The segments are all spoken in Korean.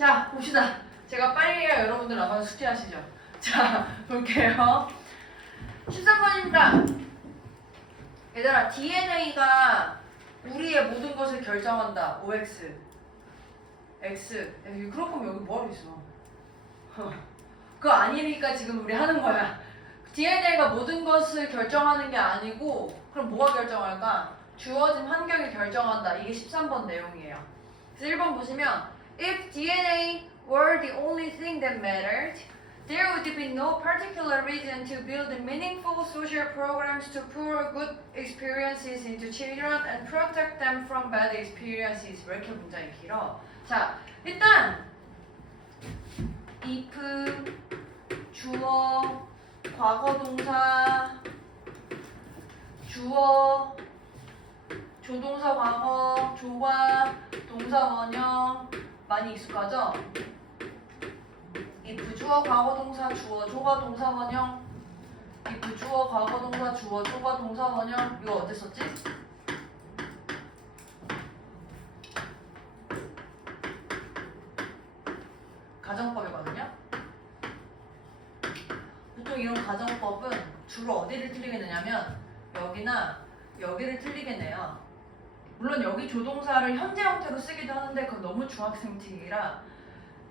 자, 봅시다. 제가 빨리 해야 여러분들 아마 숙제하시죠. 자, 볼게요. 13번입니다. 얘들아, DNA가 우리의 모든 것을 결정한다. OX. X. 그럴 거면 여기 뭐하고 있어? 그거 아니니까 지금 우리 하는 거야. DNA가 모든 것을 결정하는 게 아니고 그럼 뭐가 결정할까? 주어진 환경이 결정한다. 이게 13번 내용이에요. 그래서 1번 보시면 If DNA were the only thing that mattered, there would be no particular reason to build meaningful social programs to pour good experiences into children and protect them from bad experiences. 왜 이렇게 문장이 길어? 자, 일단 if 주어 과거동사 주어 조동사 과거 조과 동사 원형 많이 익숙하죠? if 주어 과거동사 주어 조과 동사 원형 if 주어 과거동사 주어 조과 동사 원형 이거 어디 썼지? 가정법이거든요. 보통 이런 가정법은 주로 어디를 틀리게 내냐면 여기나 여기를 틀리게 내요. 물론 여기 조동사를 현재 형태로 쓰기도 하는데 그건 너무 중학생 틱이라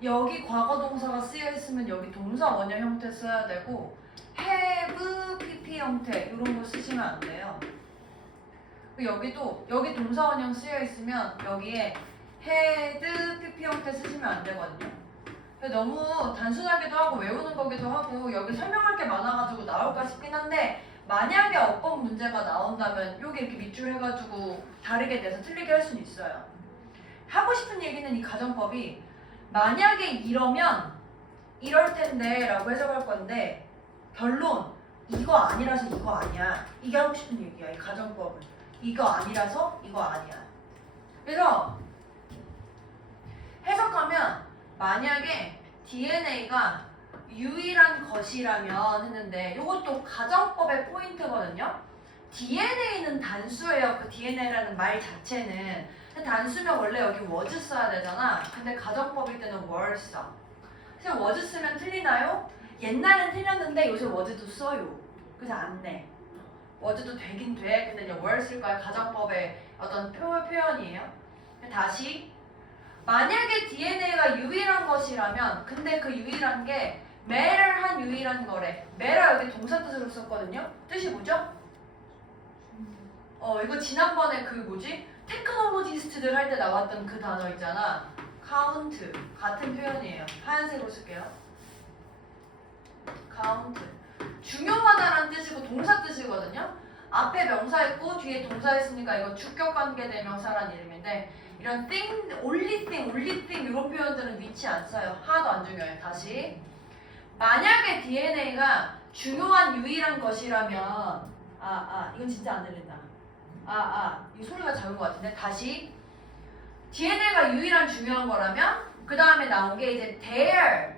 여기 과거동사가 쓰여 있으면 여기 동사 원형 형태 써야 되고 have, pp 형태 이런 거 쓰시면 안 돼요. 여기도 여기 동사 원형 쓰여 있으면 여기에 had, pp 형태 쓰시면 안 되거든요. 너무 단순하기도 하고 외우는 거기도 하고 여기 설명할 게 많아가지고 나올까 싶긴 한데 만약에 어법 문제가 나온다면 여기 이렇게 밑줄 해가지고 다르게 내서 틀리게 할 수는 있어요. 하고 싶은 얘기는 이 가정법이 만약에 이러면 이럴 텐데 라고 해석할 건데 결론 이거 아니라서 이거 아니야. 이게 하고 싶은 얘기야. 이 가정법은 이거 아니라서 이거 아니야. 그래서 해석하면 만약에 DNA가 유일한 것이라면 했는데 이것도 가정법의 포인트거든요. DNA는 단수예요. 그 DNA라는 말 자체는 단수면 원래 여기 was 써야 되잖아. 근데 가정법일 때는 were 써. 그래서 was 쓰면 틀리나요? 옛날엔 틀렸는데 요새 was도 써요. 그래서 안 내. was도 되긴 돼. 근데 이제 were 쓸 거야. 가정법의 어떤 표현이에요. 다시 만약에 DNA가 유일한 것이라면 근데 그 유일한 게 matter한 유일한 거래. matter 여기 동사 뜻으로 썼거든요. 뜻이 뭐죠? 이거 지난번에 그 뭐지? 테크놀로지스트들 할 때 나왔던 그 단어 있잖아. count. 같은 표현이에요. 하얀색으로 쓸게요. count. 중요하다라는 뜻이고 동사 뜻이거든요. 앞에 명사 있고 뒤에 동사 있으니까 이거 주격관계 대명사라는 이름인데 이런 thing, only thing 이런 표현들은 위치 안 써요. 하나도 안 중요해요. 다시 만약에 DNA가 중요한 유일한 것이라면 이건 진짜 안 들린다. 이 소리가 작은 것 같은데 다시 DNA가 유일한 중요한 거라면 그 다음에 나온 게 이제 there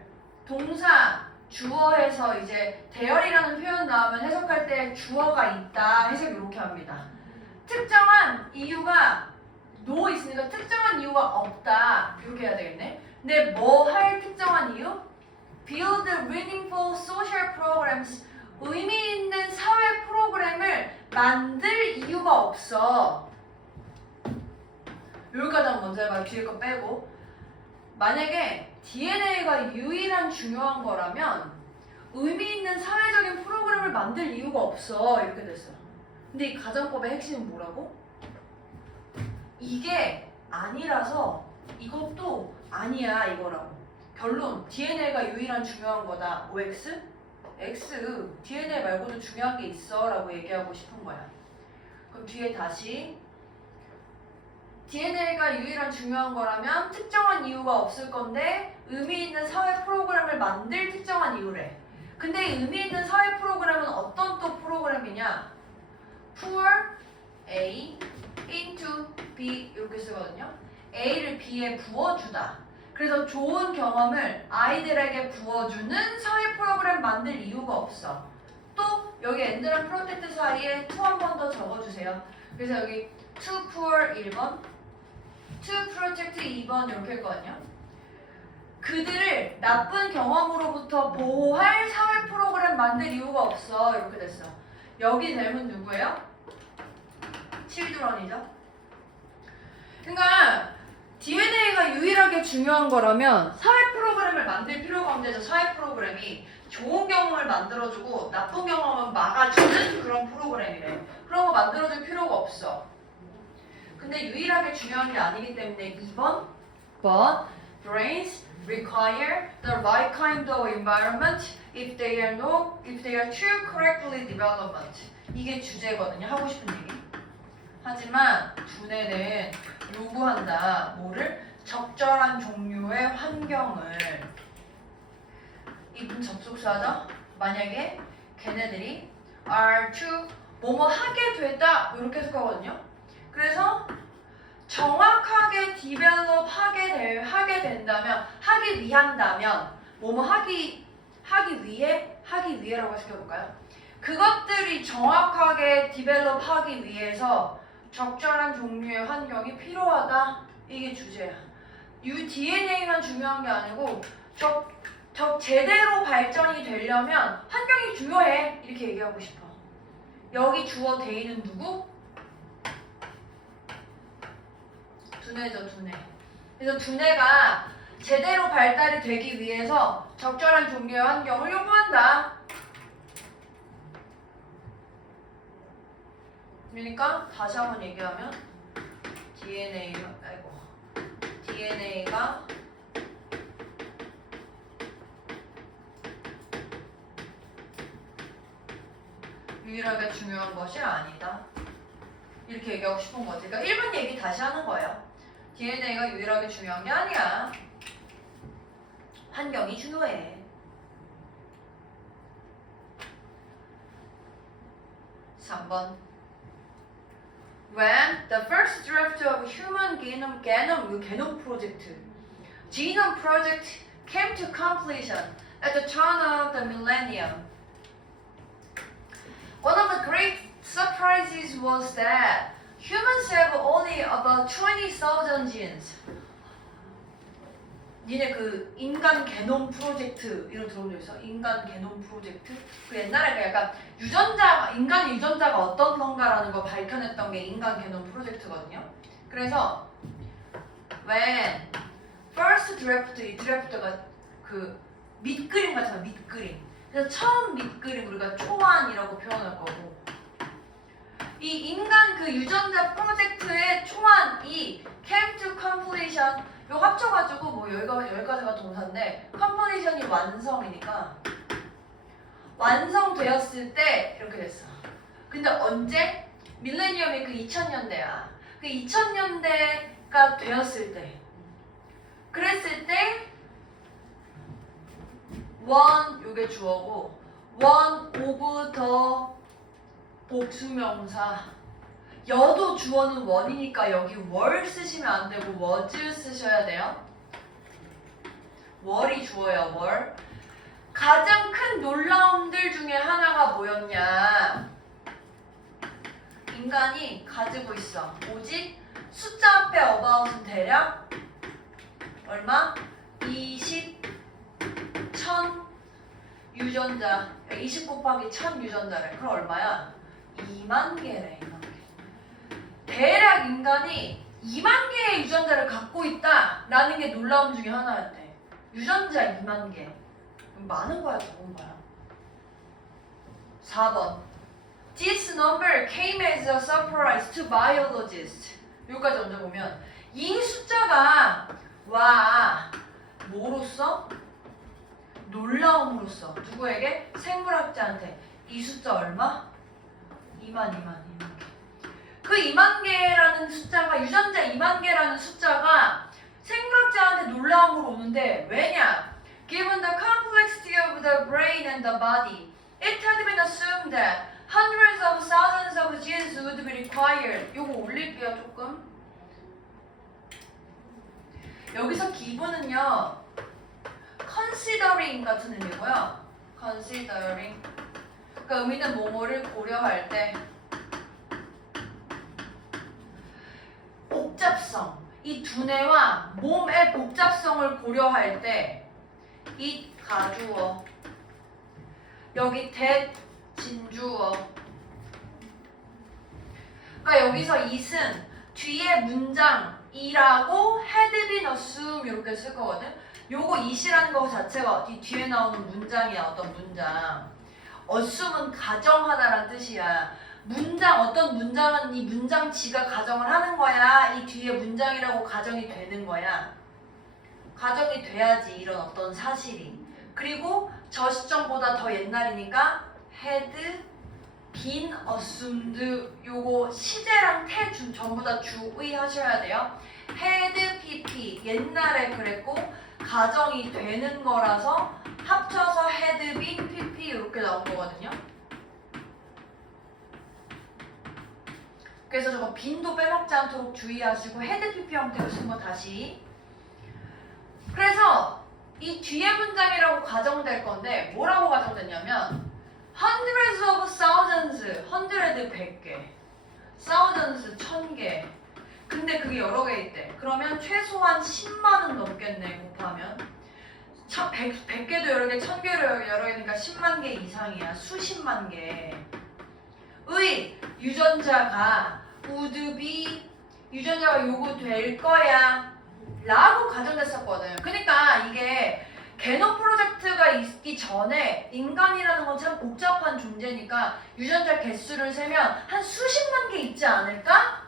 동사 주어에서 이제 there이라는 표현 나오면 해석할 때 주어가 있다 해석 이렇게 합니다. 특정한 이유가 no 있으니까 특정한 이유가 없다 이렇게 해야 되겠네. 근데 뭐 할 특정한 이유? Build meaningful social programs. 의미 있는 사회 프로그램을 만들 이유가 없어. 여기까지 한번 먼저 해봐. 뒤에 거 빼고. 만약에 DNA가 유일한 중요한 거라면 의미 있는 사회적인 프로그램을 만들 이유가 없어. 이렇게 됐어. 근데 이 가정법의 핵심은 뭐라고? 이게 아니라서 이것도 아니야 이거라고. 결론 DNA가 유일한 중요한 거다. OX? X DNA 말고도 중요한 게 있어 라고 얘기하고 싶은 거야. 그럼 뒤에 다시 DNA가 유일한 중요한 거라면 특정한 이유가 없을 건데 의미 있는 사회 프로그램을 만들 특정한 이유래. 근데 의미 있는 사회 프로그램은 어떤 또 프로그램이냐? pour A into B 이렇게 쓰거든요. A를 B에 부어주다. 그래서 좋은 경험을 아이들에게 부어주는 사회 프로그램 만들 이유가 없어. 또 여기 and랑 protect 사이에 to 한 번 더 적어주세요. 그래서 여기 to pour 1번, to protect 2번 이렇게 했거든요. 그들을 나쁜 경험으로부터 보호할 사회 프로그램 만들 이유가 없어. 이렇게 됐어. 여기 닮은 누구예요? 칠드런이죠. 그러니까 DNA가 유일하게 중요한 거라면 사회 프로그램을 만들 필요가 없는데 저 사회 프로그램이 좋은 경험을 만들어주고 나쁜 경험을 막아주는 그런 프로그램이래. 그런 거 만들어줄 필요가 없어. 근데 유일하게 중요한 게 아니기 때문에 2번 But brains require the right kind of environment if they are too correctly developed. 이게 주제거든요. 하고 싶은 얘기. 하지만 두뇌는 요구한다. 뭐를? 적절한 종류의 환경을. 이분 접속사죠? 만약에 걔네들이 are to 뭐뭐 하게 되다 이렇게 해석하거든요. 그래서 정확하게 디벨롭 하게 된다면 하기 위한다면 뭐뭐 하기 위해라고 해석해볼까요? 그것들이 정확하게 디벨롭 하기 위해서 적절한 종류의 환경이 필요하다. 이게 주제야. DNA만 중요한 게 아니고 제대로 발전이 되려면 환경이 중요해. 이렇게 얘기하고 싶어. 여기 주어 대의는 누구? 두뇌죠, 두뇌. 그래서 두뇌가 제대로 발달이 되기 위해서 적절한 종류의 환경을 요구한다. 그러니까 다시 한번 얘기하면 DNA가 유일하게 중요한 것이 아니다. 이렇게 얘기하고 싶은 거지. 그러니까 1번 얘기 다시 하는 거예요. DNA가 유일하게 중요한 게 아니야. 환경이 중요해. 3번 When the first draft of human genome project came to completion at the turn of the millennium, one of the great surprises was that humans have only about 20,000 genes. 니네 그 인간 게놈 프로젝트 이런 들어본 적 있어? 인간 게놈 프로젝트? 그 옛날에 그 약간 인간의 유전자가 어떤 건가라는 거 밝혀냈던 게 인간 게놈 프로젝트거든요. 그래서 when first draft, 이 드래프트가 그 밑그림 같잖아, 밑그림. 그래서 처음 밑그림 우리가 초안이라고 표현할 거고, 이 인간 그 유전자 프로젝트의 초안이 came to completion, 요 합쳐가지고 뭐 여기까지가 동사인데 completion이 완성이니까 완성되었을 때 이렇게 됐어. 근데 언제? 밀레니엄이 그 2000년대야. 그 2000년대가 되었을 때, 그랬을 때 one 요게 주어고 one of the 복수명사, 여도 주어는 원이니까 여기 월 쓰시면 안 되고 was 쓰셔야 돼요. 월이 주어요, 월. 가장 큰 놀라움들 중에 하나가 뭐였냐? 인간이 가지고 있어. 오직 숫자 앞에 about은 대략 얼마? 1000 유전자. 20 곱하기 1000 유전자래. 그럼 얼마야? 2만 개래. 2만 개. 대략 인간이 2만 개의 유전자를 갖고 있다라는 게 놀라움 중에 하나였대. 유전자 2만 개. 많은 거야, 적은 거야. 4번. This number came as a surprise to biologists. 여기까지 먼저 보면 이 숫자가 뭐로써? 놀라움으로써. 누구에게? 생물학자한테. 이 숫자 얼마? 2만 개. 그 2만 개라는 숫자가, 유전자 2만 개라는 숫자가 생물학자한테 놀라움으로 오는데 왜냐? Given the complexity of the brain and the body, it had been assumed that hundreds of thousands of genes would be required. 요거 올릴게요, 조금. 여기서 기본은요, considering 같은 의미고요. considering. 그러니까 의미는 뭐뭐를 고려할 때 복잡성, 이 두뇌와 몸의 복잡성을 고려할 때 이 가주어, 여기 대 진주어. 그러니까 여기서 it은 뒤에 문장이라고 had been assumed 이렇게 쓸 거거든. 요거 it이라는 거 자체가 이 뒤에 나오는 문장이야. 어떤 문장. assume은 가정하다라는 뜻이야. 문장, 어떤 문장은 이 문장지가 가정을 하는 거야. 이 뒤에 문장이라고 가정이 되는 거야. 가정이 돼야지 이런 어떤 사실이. 그리고 저 시점보다 더 옛날이니까 had been assumed. 요거 시제랑 태 전부 다 주의하셔야 돼요. had pp 옛날에 그랬고 가정이 되는 거라서 합쳐서 had been pp 이렇게 나온 거거든요. 그래서 저거 빈도 빼먹지 않도록 주의하시고 had pp 형태로 쓴 거 다시. 그래서 이 뒤에 문장이라고 가정될 건데 뭐라고 가정됐냐면 hundreds of thousands, hundred 100개, thousands 1000개. 근데 그게 여러 개 있대. 그러면 최소한 10만은 넘겠네 곱하면. 100개도 여러 개, 1000개도 여러 개니까 10만 개 이상이야. 수십만 개. 의 유전자가 would be, 유전자가 요구될 거야 라고 가정됐었거든. 그러니까 이게 게놈 프로젝트가 있기 전에 인간이라는 건 참 복잡한 존재니까 유전자 개수를 세면 한 수십만 개 있지 않을까?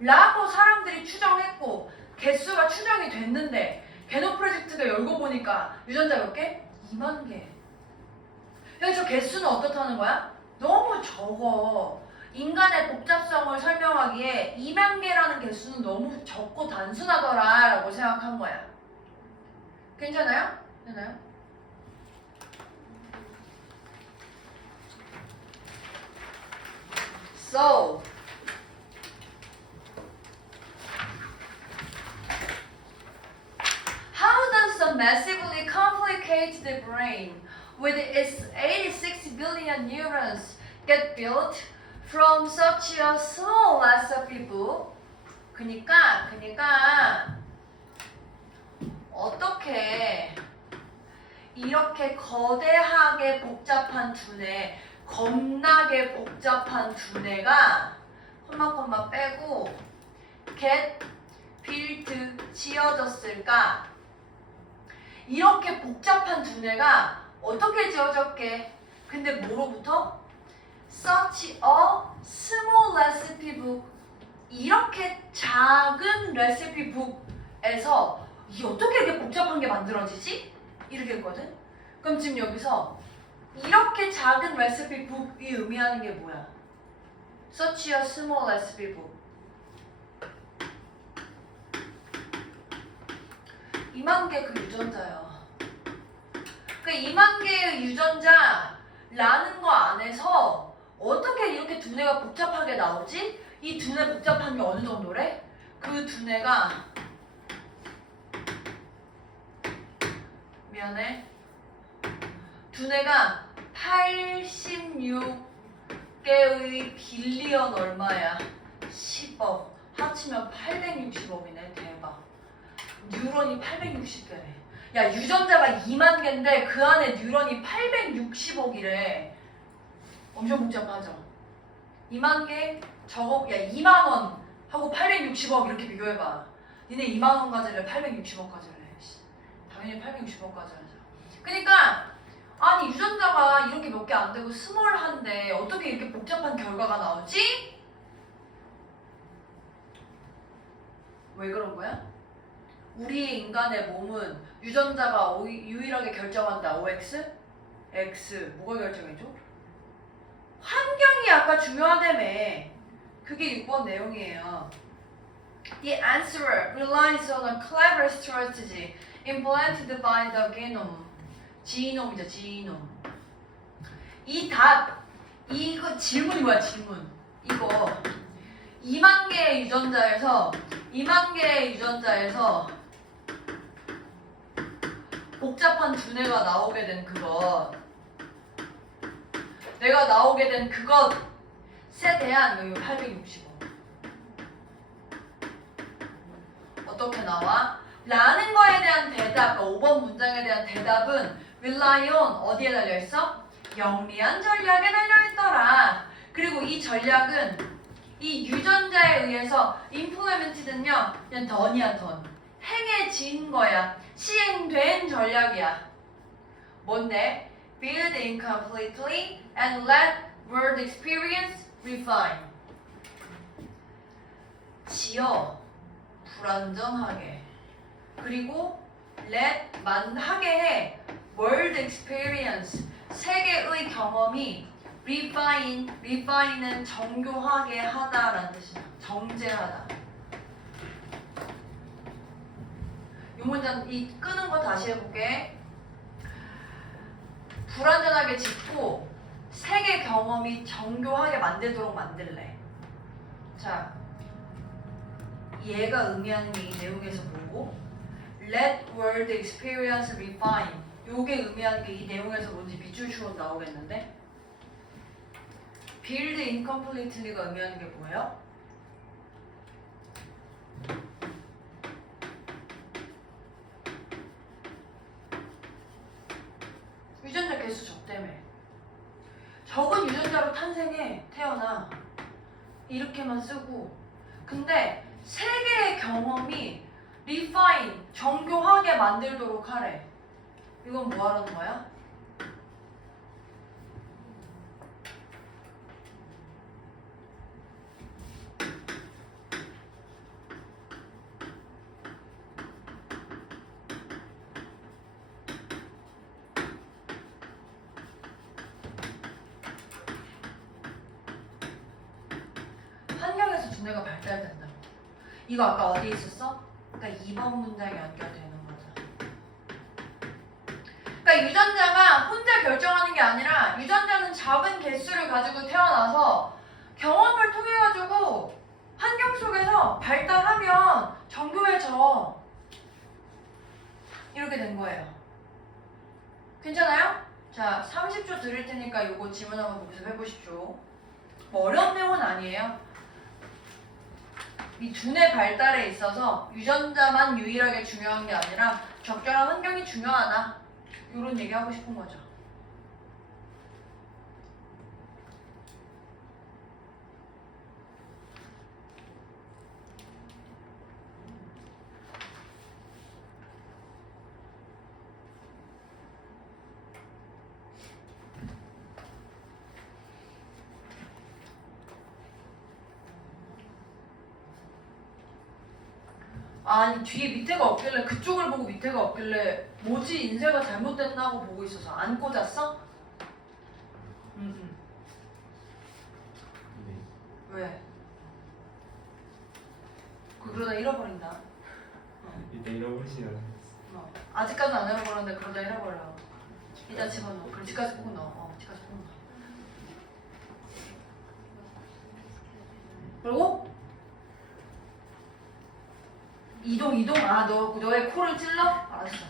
라고 사람들이 추정했고 개수가 추정이 됐는데 게놈 프로젝트가 열고 보니까 유전자 몇 개? 2만 개. 그래서 저 개수는 어떻다는 거야? 너무 적어. 인간의 복잡성을 설명하기에 2만 개라는 개수는 너무 적고 단순하더라 라고 생각한 거야. 괜찮아요? 되나요? So how does the massively complicated brain with its 86 billion neurons get built from such a small recipe book? 그니까 어떻게 이렇게 거대하게 복잡한 두뇌, 겁나게 복잡한 두뇌가 콤마 빼고 get built 지어졌을까? 이렇게 복잡한 두뇌가 어떻게 지어졌게? 근데 뭐로부터? Such a small recipe book. 이렇게 작은 레시피 북에서 이게 어떻게 이렇게 복잡한 게 만들어지지? 이렇게 했거든? 그럼 지금 여기서 이렇게 작은 레시피 북이 의미하는 게 뭐야? Such a small recipe book. 2만 개 그 유전자야. 그 2만 개의 유전자라는 거 안에서 어떻게 이렇게 두뇌가 복잡하게 나오지? 이 두뇌 복잡한 게 어느 정도래? 그 두뇌가 미안해. 두뇌가 86개의 빌리언 얼마야? 10억. 합치면 860억이네. 대박. 뉴런이 860개네. 야, 유전자가 2만 개인데 그 안에 뉴런이 860억이래. 엄청 복잡하죠? 2만 개, 저거, 야, 2만 원 하고 860억 이렇게 비교해봐. 니네 2만 원 가질래? 860억 가질래? 당연히 860억 가져야죠. 그러니까 아니 유전자가 이렇게 몇 개 안 되고 스몰한데 어떻게 이렇게 복잡한 결과가 나오지? 왜 그런 거야? 우리 인간의 몸은 유전자가 유일하게 결정한다. OX? X. 뭐가 결정해줘? 환경이 아까 중요하다며. 그게 6번 내용이에요. The answer relies on a clever strategy implanted by the genome. 지노미죠, 지노. 이 답, 이거 질문이 뭐야, 질문. 이거 2만 개의 유전자에서 복잡한 두뇌가 나오게 된 그것, 내가 나오게 된 그것에 대한 여기 860억. 어떻게 나와? 라는 거에 대한 대답, 5번 문장에 대한 대답은 rely on 어디에 달려있어? 영리한 전략에 달려있더라. 그리고 이 전략은 이 유전자에 의해서 implemented는요 그냥 done이야 done. 행해진 거야. 시행된 전략이야. 뭔데? Build incompletely and let word experience refine. 지어 불완전하게. 그리고 let 만하게 해. world experience 세계의 경험이 refine은 정교하게 하다라는 뜻이야. 정제하다. 이 문장 이 끄는 거 다시 해볼게. 불완전하게 짓고 세계 경험이 정교하게 만들도록 만들래. 자, 얘가 의미하는 게 이 내용에서 뭐고? Let world experience refine. 요게 의미하는 게 이 내용에서 뭔지 밑줄 추억 나오겠는데? Build incompletely가 의미하는 게 뭐예요? 유전자 개수 적대며. 적은 유전자로 탄생해 태어나. 이렇게만 쓰고. 근데 세계의 경험이 refine 정교하게 만들도록 하래. 이건 뭐 하라는 거야? 환경에서 두뇌가 발달된다. 이거 아까 어디 있었어? 그러니까 2번 문장에 연결되는 거죠. 그러니까 유전자가 혼자 결정하는 게 아니라 유전자는 작은 개수를 가지고 태어나서 경험을 통해 가지고 환경 속에서 발달하면 정교해져. 이렇게 된 거예요. 괜찮아요? 자, 30초 드릴 테니까 이거 질문 한번 복습해보십시오. 뭐 어려운 내용은 아니에요. 이 두뇌 발달에 있어서 유전자만 유일하게 중요한 게 아니라 적절한 환경이 중요하다. 이런 얘기 하고 싶은 거죠. 아니 뒤에 밑에가 없길래 그쪽을 보고 밑에가 없길래 뭐지 인쇄가 잘못됐나 하고 보고 있어서 안 꽂았어? 응. 네. 왜? 그러다 잃어버린다. 이때 잃어버리시면 아직까지 안 잃어버렸는데 그러다 잃어버려. 이따 집어넣어. 그럼 집까지 꼭 넣어. 집까지 꼭 넣어. 그리고 이동. 아, 너의 코를 찔러? 알았어.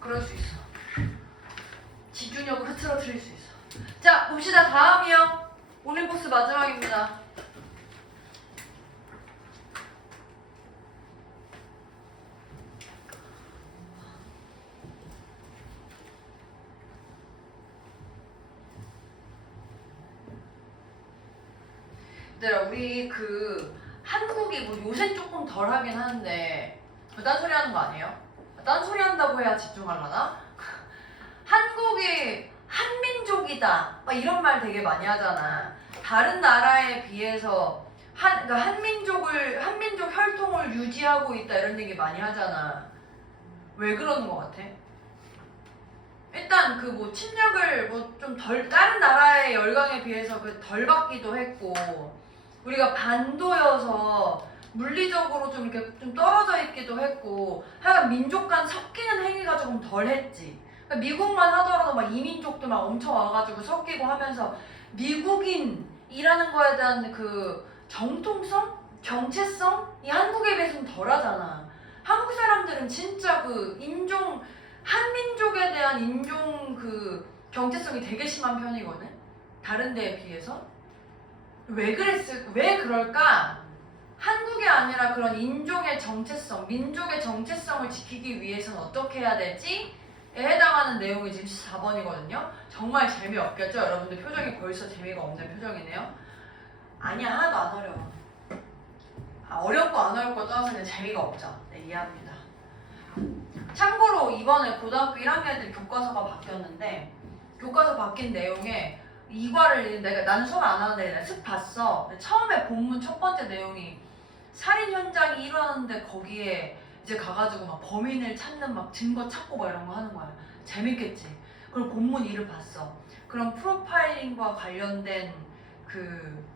그럴 수 있어. 집중력을 흐트러뜨릴 수 있어. 자, 봅시다. 다음이요. 올림포스 마지막입니다. 얘들아, 우리 한국이 뭐 요새 조금 덜 하긴 하는데 딴소리 하는 거 아니에요? 딴소리 한다고 해야 집중하려나? 한국이 한민족이다 막 이런 말 되게 많이 하잖아. 다른 나라에 비해서 그러니까 한민족 혈통을 유지하고 있다 이런 얘기 많이 하잖아. 왜 그러는 거 같아? 일단 뭐 침략을 뭐 좀 덜 다른 나라의 열강에 비해서 덜 받기도 했고 우리가 반도여서 물리적으로 좀 이렇게 좀 떨어져 있기도 했고 하여간 민족 간 섞이는 행위가 조금 덜 했지. 그러니까 미국만 하더라도 막 이민족도 막 엄청 와가지고 섞이고 하면서 미국인이라는 거에 대한 정통성? 정체성이 한국에 비해서는 덜 하잖아. 한국 사람들은 진짜 한민족에 대한 인종 정체성이 되게 심한 편이거든. 다른 데에 비해서. 왜 그럴까? 한국이 아니라 그런 인종의 정체성, 민족의 정체성을 지키기 위해서는 어떻게 해야 되지? 에 해당하는 내용이 지금 14번이거든요. 정말 재미없겠죠? 여러분들 표정이 벌써 재미가 없는 표정이네요. 아니야, 하나도 안 어려워. 어렵고 안 어렵고 떠나서 그냥 재미가 없죠. 네, 이해합니다. 참고로 이번에 고등학교 1학년 애들 교과서가 바뀌었는데 교과서 바뀐 내용에 이과를 나는 수업 안 하는데 내가 슥 봤어. 처음에 본문 첫 번째 내용이 살인 현장이 일어나는데 거기에 이제 가가지고 막 범인을 찾는 막 증거 찾고 막 이런 거 하는 거야. 재밌겠지. 그리고 본문 2를 봤어. 그럼 프로파일링과 관련된 그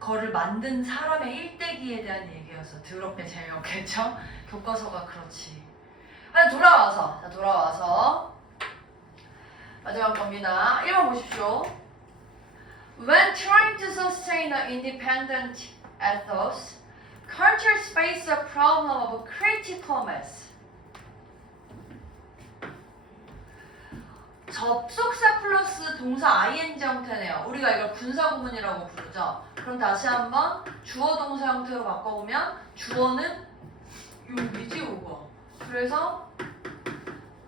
거를 만든 사람의 일대기에 대한 얘기여서 더럽게 재미없겠죠? 교과서가 그렇지. 돌아와서 마지막 겁니다. 1번 보십시오. When trying to sustain an independent ethos, cultures face a problem of critical mass. 접속사 플러스 동사 ing 형태네요. 우리가 이걸 분사구문이라고 부르죠. 그럼 다시 한번 주어 동사 형태로 바꿔보면 주어는 여기지 요거. 그래서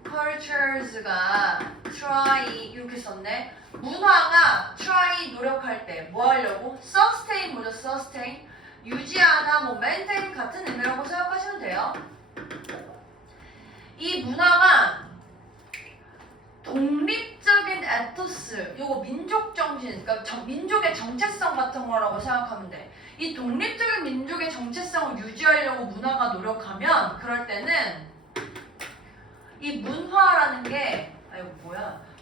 cultures가 try 이렇게 썼네. 문화가 try 노력할 때 뭐 하려고? sustain 뭐죠? sustain 유지하다, 뭐 maintain 같은 의미라고 생각하시면 돼요. 이 문화가 독립적인 에토스, 요거 민족 정신, 그러니까 민족의 정체성 같은 거라고 생각하면 돼. 이 독립적인 민족의 정체성을 유지하려고 문화가 노력하면 그럴 때는 이 문화라는 게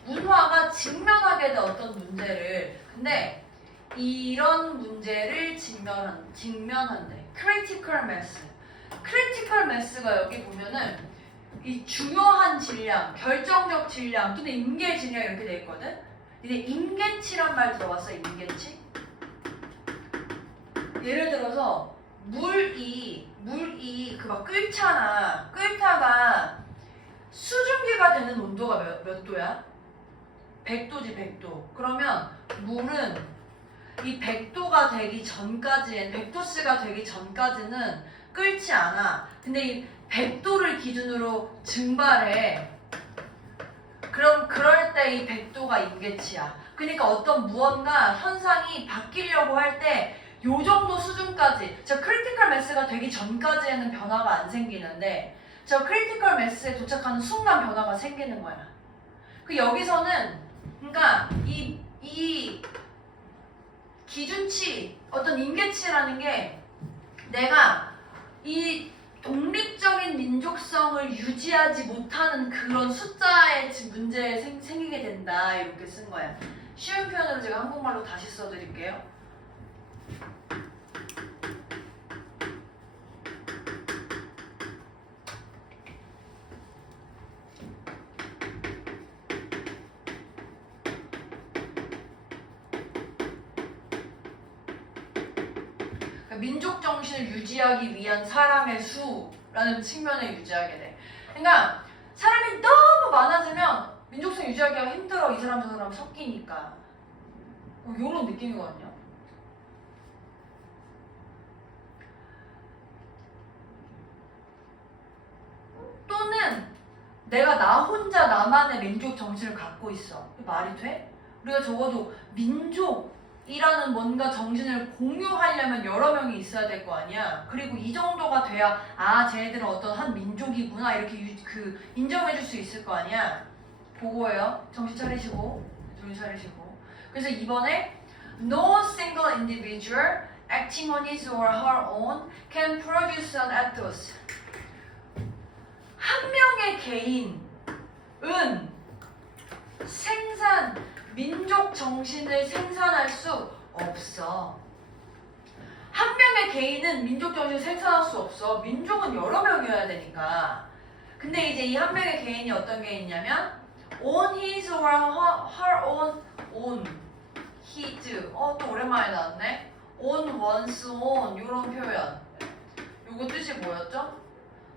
문화가 직면하게 돼 어떤 문제를. 근데 이런 문제를 직면한대. critical mass. critical mass가 여기 보면은 이 중요한 질량, 결정적 질량 또는 임계 질량 이렇게 돼 있거든. 근데 임계치란 말 들어봤어? 임계치? 예를 들어서 물이 그 막 끓잖아. 끓다가 수증기가 되는 온도가 몇 도야? 100도지 100도. 그러면 물은 이 100도가 되기 전까지엔 100도씨가 되기 전까지는 끓지 않아. 근데 이 100도를 기준으로 증발해. 그럼 그럴 때 이 100도가 임계치야. 그러니까 어떤 무언가 현상이 바뀌려고 할 때 요 정도 수준까지, 저 크리티컬 매스가 되기 전까지에는 변화가 안 생기는데 저 크리티컬 매스에 도착하는 순간 변화가 생기는 거야. 그 여기서는 그러니까 이 기준치, 어떤 임계치라는 게 내가 이 독립적인 민족성을 유지하지 못하는 그런 숫자의 문제에 생기게 된다. 이렇게 쓴 거야. 쉬운 표현으로 제가 한국말로 다시 써드릴게요. 민족 정신을 유지하기 위한 사람의 수라는 측면에 유지하게 돼. 그러니까 사람이 너무 많아지면 민족성 유지하기가 힘들어. 이 사람 저 사람 섞이니까. 이런 느낌이거든요. 또는 내가 나 혼자 나만의 민족 정신을 갖고 있어. 말이 돼? 우리가 적어도 민족이라는 뭔가 정신을 공유하려면 여러 명이 있어야 될 거 아니야. 그리고 이 정도가 돼야 쟤네들은 어떤 한 민족이구나 이렇게 인정해줄 수 있을 거 아니야. 보고해요. 정신 차리시고. 그래서 이번에 No single individual acting on his or her own can produce an ethos. 한 명의 개인은 민족 정신을 생산할 수 없어. 한 명의 개인은 민족 정신을 생산할 수 없어. 민족은 여러 명이어야 되니까. 근데 이제 이 한 명의 개인이 어떤 개인이냐면 on his or her own his. 또 오랜만에 나왔네. on one's own 이런 표현. 요거 뜻이 뭐였죠?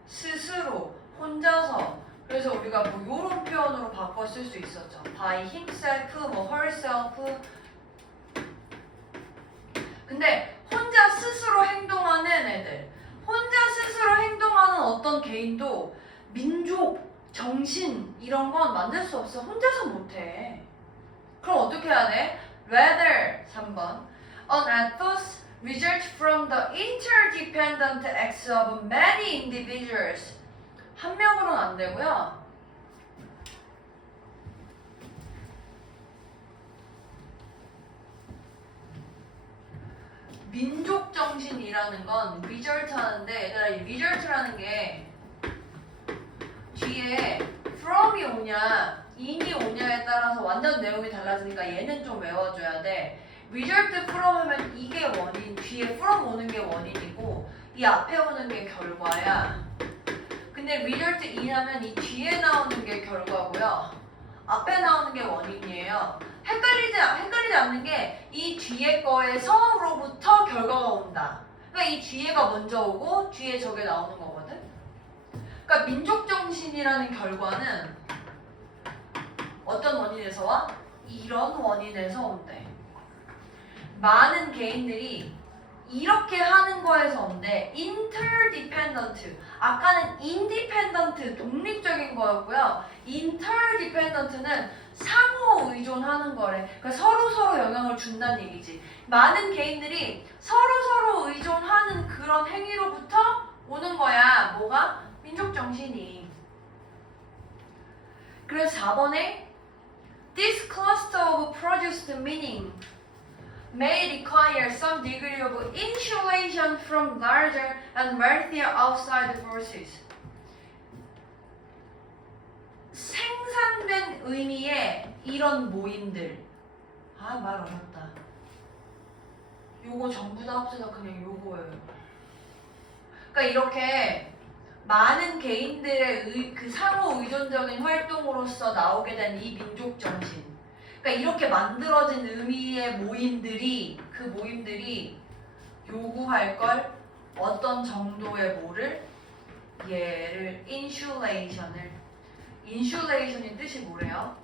스스로, 혼자서. 그래서 우리가 뭐 요런 표현으로 바꿔 쓸 수 있었죠. by himself, 뭐 herself. 근데 혼자 스스로 행동하는 하는 애들, 혼자 스스로 행동하는 어떤 개인도 민족, 정신 이런 건 만들 수 없어. 혼자서 못해. 그럼 어떻게 해야 돼? Rather 3번 An ethos results from the interdependent acts of many individuals. 한 명으로는 안 되고요. 민족 정신이라는 건 result 하는데 얘들아 이 result라는 게 뒤에 from이 오냐 in이 오냐에 따라서 완전 내용이 달라지니까 얘는 좀 외워줘야 돼. result from 하면 이게 원인, 뒤에 from 오는 게 원인이고 이 앞에 오는 게 결과야. 근데 result in 하면 이 뒤에 나오는 게 결과고요. 앞에 나오는 게 원인이에요. 헷갈리지 않는 게 이 뒤에 거에서로부터 결과가 온다. 그러니까 이 뒤에가 먼저 오고 뒤에 저게 나오는 거거든. 그러니까 민족 정신이라는 결과는 어떤 원인에서 와? 이런 원인에서 온대. 많은 개인들이 이렇게 하는 거에서 온대. interdependent. 아까는 independent, 독립적인 거였고요. interdependent는 상호 의존하는 거래. 그러니까 서로 영향을 준다는 얘기지. 많은 개인들이 서로 의존하는 그런 행위로부터 오는 거야. 뭐가? 민족 정신이. 그래서 4번에 This cluster of produced meaning may require some degree of insulation from larger and wealthier outside forces. 생산된 의미의 이런 모임들. 아, 말 어렵다. 요거 전부 다 합쳐서 그냥 요거예요. 그러니까 이렇게 많은 개인들의 그 상호 의존적인 활동으로서 나오게 된 이 민족 정신. 그러니까 이렇게 만들어진 의미의 모임들이 그 모임들이 요구할 걸 어떤 정도의 뭐를 얘를 insulation을 insulation의 뜻이 뭐래요?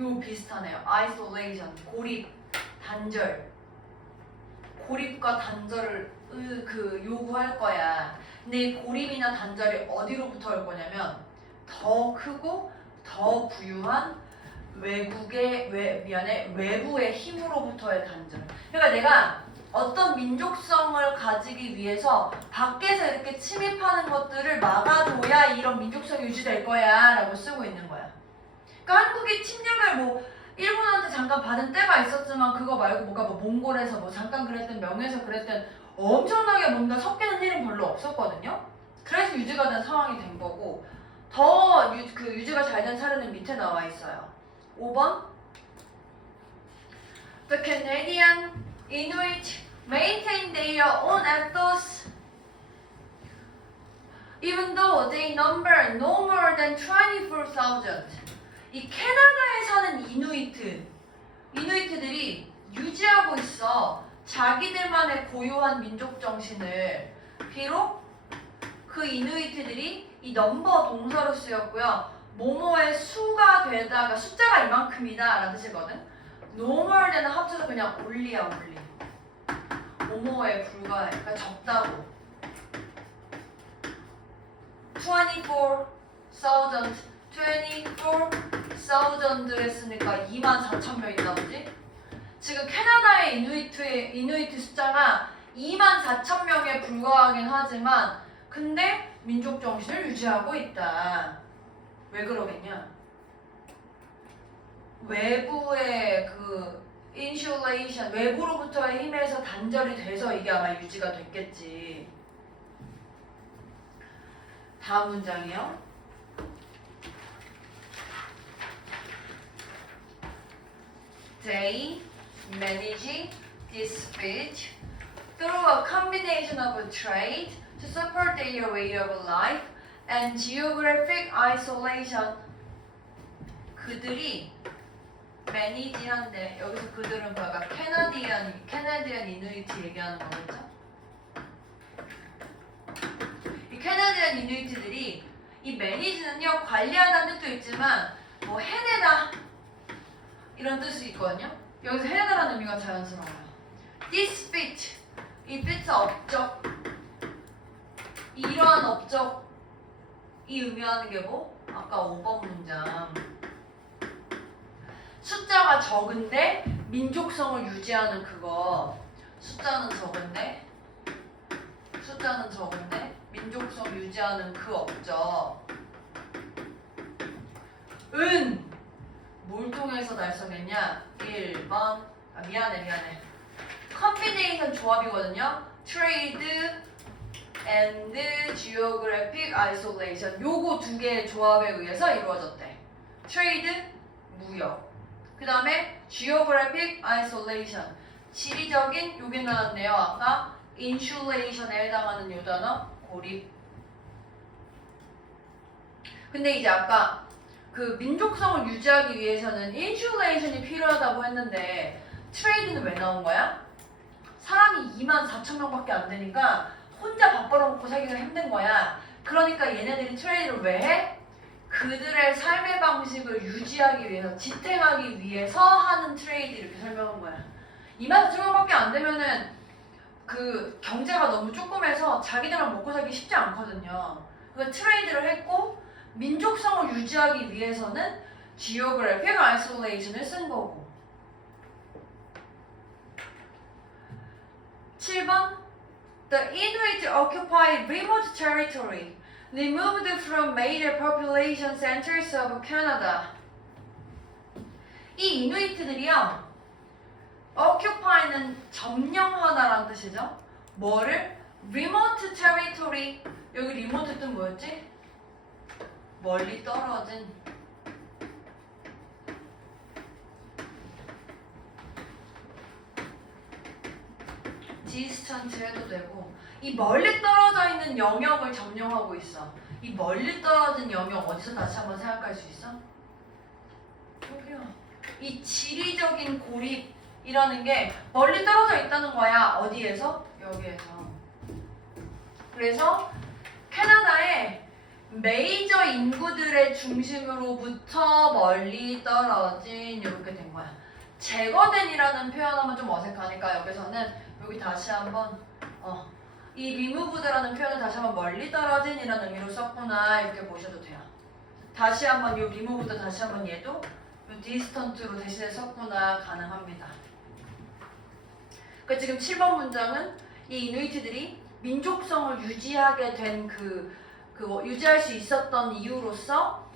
요 비슷하네요. isolation 고립 단절 고립과 단절을 그 요구할 거야. 근데 이 고립이나 단절이 어디로부터 올 거냐면 더 크고 더 부유한 외부의 힘으로부터의 단절. 그러니까 내가 어떤 민족성을 가지기 위해서 밖에서 이렇게 침입하는 것들을 막아줘야 이런 민족성이 유지될 거야 라고 쓰고 있는 거야. 그러니까 한국이 침략을 뭐 일본한테 잠깐 받은 때가 있었지만 그거 말고 뭔가 뭐 몽골에서 뭐 잠깐 그랬든 명에서 그랬든 엄청나게 뭔가 섞이는 일은 별로 없었거든요. 그래서 유지가 된 상황이 된 거고 더 유지가 잘 된 사례는 밑에 나와 있어요. 5번 The Canadian Inuit maintain their own ethos even though they number no more than 24,000. 이 캐나다에 사는 이누이트들이 유지하고 있어. 자기들만의 고유한 민족 정신을. 비록 그 이누이트들이 이 넘버 동사로 쓰였고요. 뭐뭐의 수가 되다가 숫자가 이만큼이다 라는 뜻이거든. no more than은 합쳐서 그냥 only야 only. 뭐뭐에 불과해. 그러니까 적다고. 24,000 했으니까 24,000명이나 보지? 지금 캐나다의 이누이트 숫자가 24,000명에 불과하긴 하지만 근데 민족 정신을 유지하고 있다. 왜 그러겠냐? 외부의 그 인슐레이션, 외부로부터의 힘에서 단절이 돼서 이게 아마 유지가 됐겠지. 다음 문장이요. They manage this speech through a combination of trade to support their way of life and geographic isolation. 그들이 manage한데 여기서 그들은 뭐야? 캐나디안 이누이트 얘기하는 거겠죠? 이 캐나디안 이누이트들이 이 manage는요 관리하다는 뜻도 있지만 뭐 해내다 이런 뜻이 있거든요. 여기서 해당하는 의미가 자연스러워요. This fit, 이 fit 업적, 이러한 업적이 의미하는 게 뭐? 아까 5번 문장. 숫자가 적은데 민족성을 유지하는 그거. 숫자는 적은데 민족성 유지하는 그 업적. 은 뭘 통해서 달성했냐? 1번 미안해 컨비네이션 조합이거든요. Trade and Geographic Isolation 요거 두 개의 조합에 의해서 이루어졌대. Trade 무역, 그 다음에 Geographic Isolation 지리적인 요게 나왔네요. 아까 Insulation에 해당하는 요 단어 고립. 근데 이제 아까 그 민족성을 유지하기 위해서는 인슐레이션이 필요하다고 했는데 트레이드는 왜 나온 거야? 사람이 24,000명밖에 안 되니까 혼자 밥 벌어먹고 살기가 힘든 거야. 그러니까 얘네들이 트레이드를 왜 해? 그들의 삶의 방식을 유지하기 위해서, 지탱하기 위해서 하는 트레이드 이렇게 설명한 거야. 24,000명밖에 안 되면은 그 경제가 너무 조그매서 자기들만 먹고 살기 쉽지 않거든요. 그러니까 트레이드를 했고 민족성을 유지하기 위해서는 Geographic Isolation을 쓴 거고. 7번 The Inuit occupied remote territory. They moved from major population centers of Canada. 이 이누이트들이요, occupy는 점령하다라는 뜻이죠. 뭐를? remote territory. 여기 remote 뜻 뭐였지? 멀리 떨어진. distant 해도 되고, 이 멀리 떨어져 있는 영역을 점령하고 있어. 이 멀리 떨어진 영역 어디서 다시 한번 생각할 수 있어? 여기요. 이 지리적인 고립이라는 게 멀리 떨어져 있다는 거야. 어디에서? 여기에서. 그래서 캐나다의 메이저 인구들의 중심으로부터 멀리 떨어진 이렇게 된 거야. 제거된이라는 표현하면 좀 어색하니까 여기서는 여기 다시 한번 이 removed라는 표현을 다시 한번 멀리 떨어진이라는 의미로 썼구나 이렇게 보셔도 돼요. 다시 한번 이 removed 다시 한번 얘도 이 distant로 대신에 썼구나 가능합니다. 그러니까 지금 7번 문장은 이 이누이트들이 민족성을 유지하게 된 유지할 수 있었던 이유로서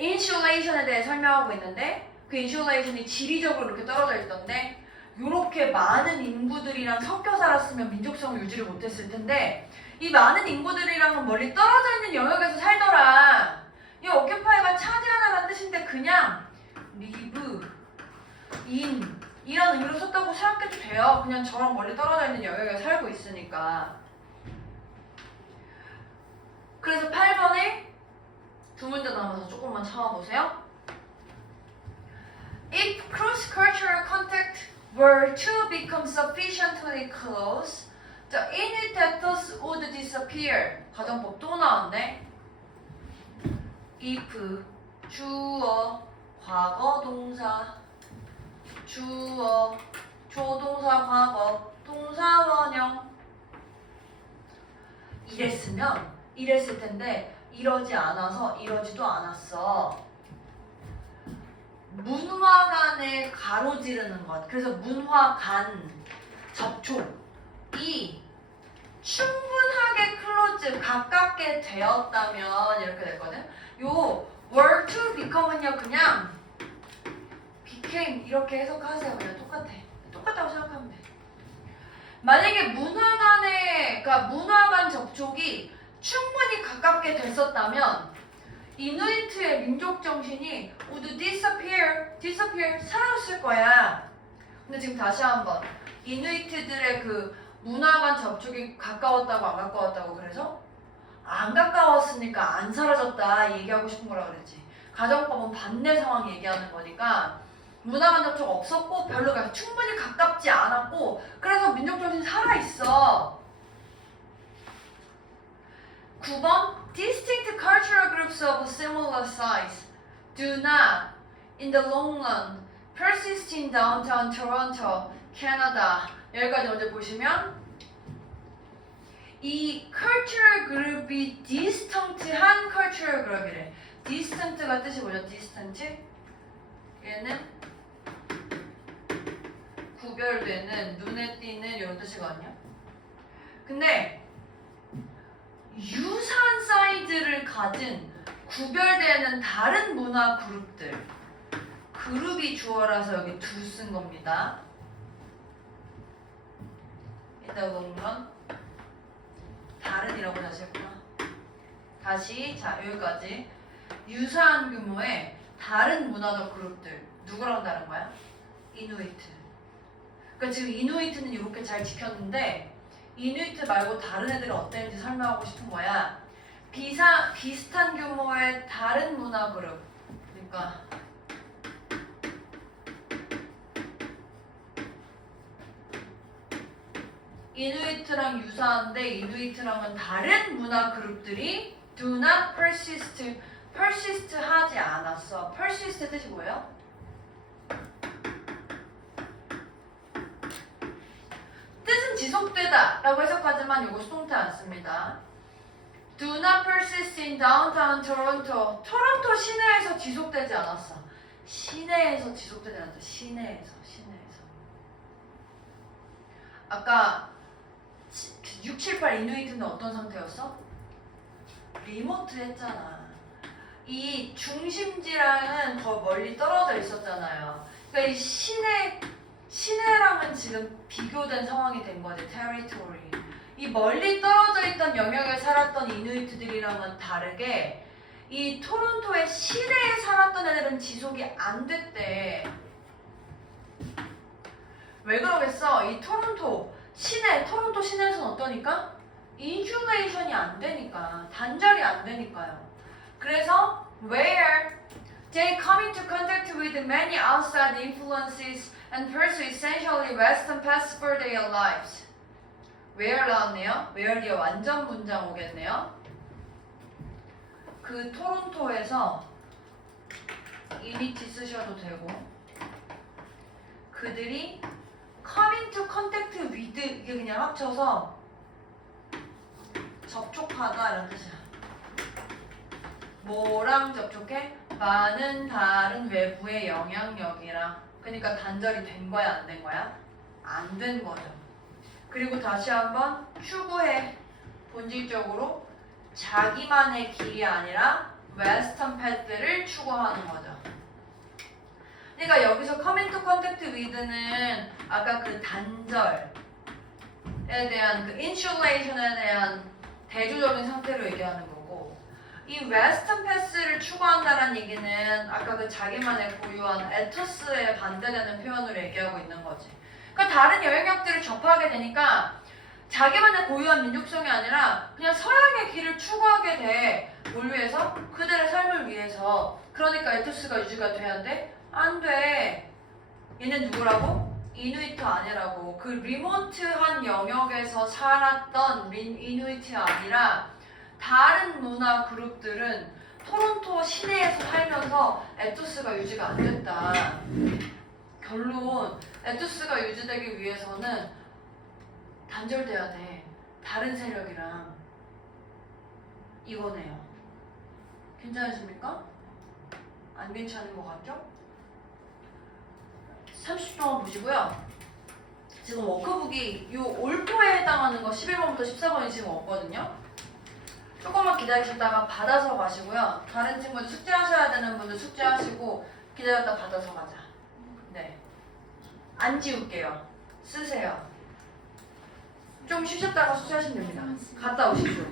insulation에 대해 설명하고 있는데 그 insulation이 지리적으로 이렇게 떨어져 있던데 이렇게 많은 인구들이랑 섞여 살았으면 민족성을 유지를 못했을 텐데 이 많은 인구들이랑은 멀리 떨어져 있는 영역에서 살더라. 이 occupy가 차지하다라는 뜻인데 그냥 live in 이런 의미로 썼다고 생각해도 돼요. 그냥 저랑 멀리 떨어져 있는 영역에 살고 있으니까. 그래서 8번에 두 문제 남아서 조금만 참아보세요. If cross-cultural contact were to become sufficiently close, the Inuit ethos would disappear. 가정법 또 나왔네. if 주어, 과거 동사, 주어, 조동사 과거, 동사 원형. 이랬을 텐데 이러지 않아서 이러지도 않았어. 문화 간에 가로지르는 것. 그래서 문화 간 접촉이 충분하게 클로즈 가깝게 되었다면 이렇게 됐거든. 요 were to become은요 그냥 became 이렇게 해석하세요. 그냥 똑같다고 생각하면 돼. 만약에 문화 간 접촉이 충분히 가깝게 됐었다면 이누이트의 민족 정신이 would disappear 사라졌을 거야. 근데 지금 다시 한번 이누이트들의 그 문화 간 접촉이 가까웠다고 안 가까웠다고 그래서 안 가까웠으니까 안 사라졌다 얘기하고 싶은 거라 그랬지. 가정법은 반대 상황 얘기하는 거니까 문화 간 접촉 없었고 별로 충분히 가깝지 않았고 그래서 민족 정신 살아있어. 9번 Distinct cultural groups of similar size do not, in the long run, persist in downtown Toronto, 캐나다. 여기까지 먼저 보시면 이 cultural 그룹이 distant한 cultural 그룹이래. distant가 뜻이 뭐죠? distant? 얘는 구별되는, 눈에 띄는 이런 뜻이거든요. 근데 유사한 사이즈를 가진 구별되는 다른 문화 그룹들, 그룹이 주어라서 여기 두 쓴 겁니다. 이따가 보면 다른이라고 다시 해볼까? 다시, 자, 여기까지. 유사한 규모의 다른 문화적 그룹들. 누구랑 다른 거야? 이누이트. 그러니까 지금 이누이트는 이렇게 잘 지켰는데 이누이트 말고 다른 애들은 어땠는지 설명하고 싶은 거야. 비슷한 규모의 다른 문화 그룹. 그러니까 이누이트랑 유사한데 이누이트랑은 다른 문화 그룹들이 do not persist, persist 하지 않았어. persist 뜻이 뭐예요? 뜻은 지속되다 라고 해석하지만 이거 수동태 안 씁니다. Do not persist in downtown Toronto. 토론토 시내에서 지속되지 않았어. 시내에서 지속되지 않았어. 시내에서. 아까 6, 7, 8 이누이트는 어떤 상태였어? 리모트 했잖아. 이 중심지랑은 더 멀리 떨어져 있었잖아요. 그러니까 이 시내랑은 지금 비교된 상황이 된 거지. 테리토리. 이 멀리 떨어져 있던 영역에 살았던 이누이트들이랑은 다르게 이 토론토의 시내에 살았던 애들은 지속이 안 됐대. 왜 그러겠어? 이 토론토 시내에서는 어떠니까? 인슐레이션이 안 되니까, 단절이 안 되니까요. 그래서 where they come into contact with many outside influences and pursue essentially Western paths for their lives. where 나왔네요. where 뒤에 완전 문장 오겠네요. 그 토론토에서 이니티 쓰셔도 되고 그들이 come into contact with 이게 그냥 합쳐서 접촉하다 이런 뜻이야. 뭐랑 접촉해? 많은 다른 외부의 영향력이랑. 그러니까 단절이 된 거야 안 된 거야? 안 된 거죠. 그리고 다시 한번 추구해. 본질적으로 자기만의 길이 아니라 웨스턴 패스를 추구하는 거죠. 그러니까 여기서 come into contact with는 아까 그 단절에 대한 그 insulation에 대한 대조적인 상태로 얘기하는 거고, 이 웨스턴 패스를 추구한다는 얘기는 아까 그 자기만의 고유한 에토스에 반대되는 표현으로 얘기하고 있는 거지. 그러니까 다른 영향력들을 접하게 되니까 자기만의 고유한 민족성이 아니라 그냥 서양의 길을 추구하게 돼. 뭘 위해서? 그들의 삶을 위해서. 그러니까 에토스가 유지가 돼야 돼? 안 돼. 얘는 누구라고? 이누이트 아니라고. 그 리모트한 영역에서 살았던 이누이트 아니라 다른 문화 그룹들은 토론토 시내에서 살면서 에토스가 유지가 안 됐다. 결론 에토스가 유지되기 위해서는 단절돼야 돼. 다른 세력이랑. 이거네요. 괜찮으십니까? 안 괜찮은 것 같죠? 30초 동안 보시고요. 지금 워크북이 요 올포에 해당하는 거 11번부터 14번이 지금 없거든요. 조금만 기다리셨다가 받아서 가시고요. 다른 친구들 숙제하셔야 되는 분들 숙제하시고 기다렸다 받아서 가자. 네. 안 지울게요. 쓰세요. 좀 쉬셨다가 숙제하시면 됩니다. 갔다 오십시오.